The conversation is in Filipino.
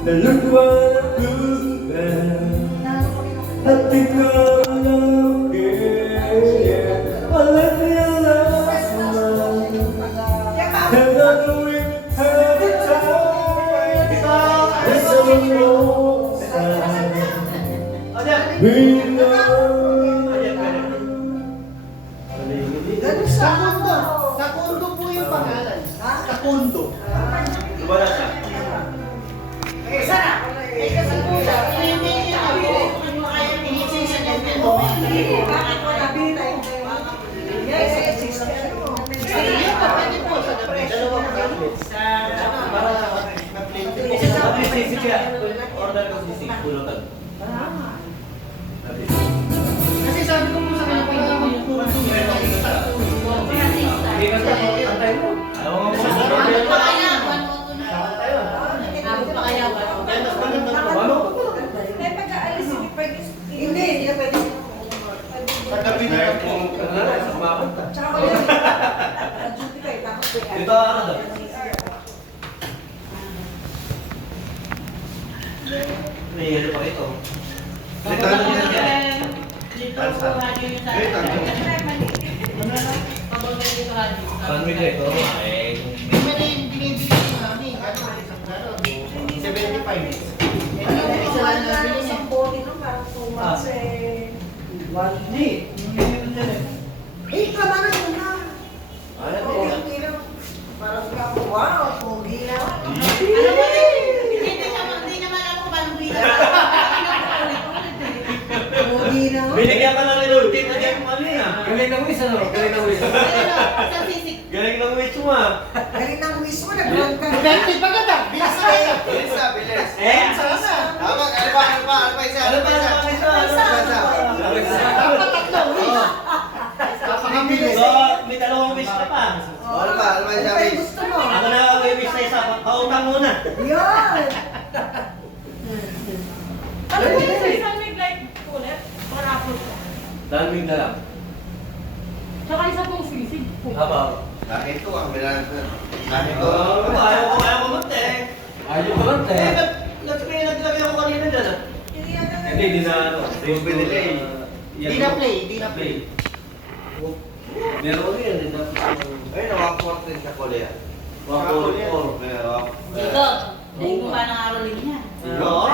Nalagwa ng puso at ikaw lagi. Alam niya lang naman na gagawin every time. Isang mo sa Taekwondo po yung pangalan. Taekwondo. Wala siya. Sana. Kasi po siya, hindi niya ako. Ano kaya pinising sa ganyan? Bakit wala tayo? Yes, pwede po sa gabi. Dalawang gamit. Para mag-plate. Order ko sisig, pulutan. Kasi sabi ko po sa kanya, pwede ako yung puro. Hindi ka sa antay mo. Ayaw mo mo. Hindi na pwede. Pagkabi na yung pulong ka na sa kumapanta. Tsaka pwede. Duty kayo, tapos Dito ako daw. May ano pa ito. Dito po radyo yung sa Pag-mid ito, ay... Yung mali yung binibili ni Mami, ano, isang garo. 75 minutes. Isa lang na bilhin niya. Kamanan mo na. Parang wow, pogi na. hindi naman ako parang bida. Pogi na. Binigyan ka na rin ulit. Dito niya yung ano yan. Galing ng wish, ano? Galing ng wish. Sa sisig. Galing ng wish mo, ah. Galing ng wish mo, nag-run ka. Dahil pa ka na. Bilis na kayo. Bilis. Eh? Sana. Tama, ano pa isa? Ano pa naman ito? Ano pa? Dapat tatlo, wish. Napakabilis. So, may dalawang wish ka pa. Ano pa isa? Ano pa yung gusto mo? Ako na may wish na isa. Pautang muna. Yan. Ano yung sa isang like ulit? Marapot ka. Lamig na lang. Tsaka isa pong sisig. Habang. Kahit ko, ang bilang kahit ko. Ayaw ko mante. Ayaw ko mante. Naglagay ako kanina dyan, ah. Hindi, di na ano. Yung pinili. Di na play. Meron ko yun. Ay, nawakot din sa kolya. Wapor. Wak. Dito. Hindi mo ba nang aralin niya? Oo.